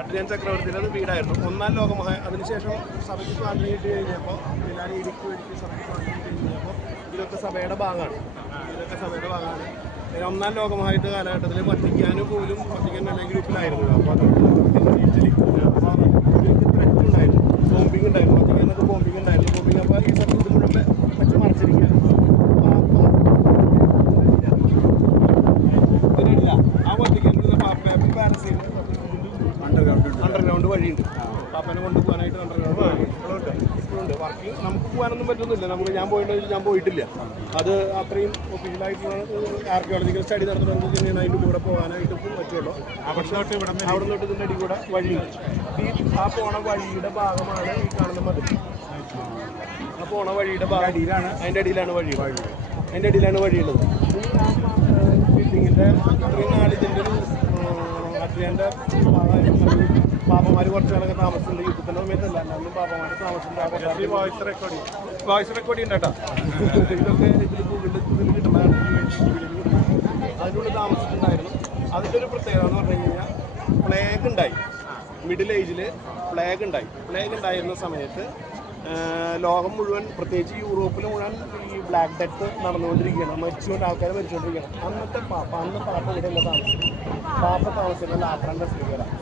Adrian ചക്രവർത്തിയുടെ വീടായിരുന്നു. ഒന്നാം ലോകമഹാ അതിനുശേഷം സഭയ്ക്ക് സ്വാതന്ത്ര്യം കിട്ടി കഴിഞ്ഞപ്പോൾ എല്ലാവരും ഇടുക്കി ഒഴുക്കി സഭയ്ക്ക് സ്വാതന്ത്ര്യം കിട്ടി കഴിഞ്ഞപ്പോൾ ഇതൊക്കെ സഭയുടെ ഭാഗമാണ്. ഒന്നാം ലോകമഹായുദ്ധ കാലഘട്ടത്തിൽ വത്തിക്കാനും പോലും വത്തിക്കാൻ അല്ലെങ്കിൽ ഗ്രൂപ്പിലായിരുന്നു. അപ്പോൾ അതുകൊണ്ട് ഇറ്റലി ത്രെറ്റ് ഉണ്ടായിരുന്നു, ബോംബിംഗ് ഉണ്ടായിരുന്നു, വത്തിക്കാനൊക്കെ ബോംബിംഗ് ഉണ്ടായിരുന്നു. ബോംബിംഗ് അപ്പോൾ ഈ സഭ ഇത് മുഴുവൻ വെച്ച് മറിച്ചിരിക്കുകയാണ്. ഇതിനില്ല ആ വത്തിക്കാനുള്ള പാപ്പ പാലസിൽ അണ്ടർഗ്രൗണ്ട് വഴിയുണ്ട്. പാപ്പനെ കൊണ്ടുപോകാനായിട്ട് അണ്ടർഗ്രൗണ്ട് വഴി ഇപ്പോഴുണ്ട്. വർക്കിംഗ് നമുക്ക് പോകാനൊന്നും പറ്റുന്നില്ല. ഞാൻ പോയിട്ടില്ല. അത് അത്രയും ഒഫീഷ്യലായിട്ടുള്ള ആർക്കിയോളജിക്കൽ സ്റ്റഡി നടത്തുന്നത് അതിൻ്റെ കൂടെ പോകാനായിട്ട് പറ്റുള്ളൂ. അവിടെ നിന്നിട്ട് ഇതിൻ്റെ അടി കൂടെ വഴിയുണ്ട്. ആ പോണ വഴിയുടെ ഭാഗമാണ് ഈ കാണുന്ന മതിൽ. ആ പോണ വഴിയുടെ ഭാഗം അതിൻ്റെ അടിയിലാണ് വഴിയുള്ളത്. ബിൽഡിങ്ങിൻ്റെ ഇത്രയും നാളിതിൻ്റെ ഒരു അഡ്രിയൻ്റെ പാപ്പന്മാർ കുറച്ച് കാലൊക്കെ താമസിച്ചിട്ടുണ്ട്. യുദ്ധത്തിൻ്റെ സമയത്തല്ല, എന്നാലും പാപ്പന്മാർ താമസിച്ചിട്ടുണ്ട്. വോയിസ് റെക്കോർഡ് ഉണ്ട് കേട്ടോ. ഇതൊക്കെ ഇതിൽ കിട്ടുന്നതാണ്. അതിനുള്ളിൽ താമസിച്ചിട്ടുണ്ടായിരുന്നു. അതിൻ്റെ ഒരു പ്രത്യേകത എന്ന് പറഞ്ഞു കഴിഞ്ഞാൽ പ്ലേഗ് ഉണ്ടായി. മിഡിൽ ഏജിൽ പ്ലേഗ് ഉണ്ടായിരുന്ന സമയത്ത് ലോകം മുഴുവൻ, പ്രത്യേകിച്ച് യൂറോപ്പിൽ മുഴുവൻ ഈ ബ്ലാക്ക് ഡെത്ത് നടന്നുകൊണ്ടിരിക്കുകയാണ്. ആൾക്കാർ മരിച്ചുകൊണ്ടിരിക്കുകയാണ്. അന്ന് പാപ്പ ഇവിടെ താമസിക്കുന്നത് ലാട്രാൻ്റെ സ്ത്രീകളാണ്.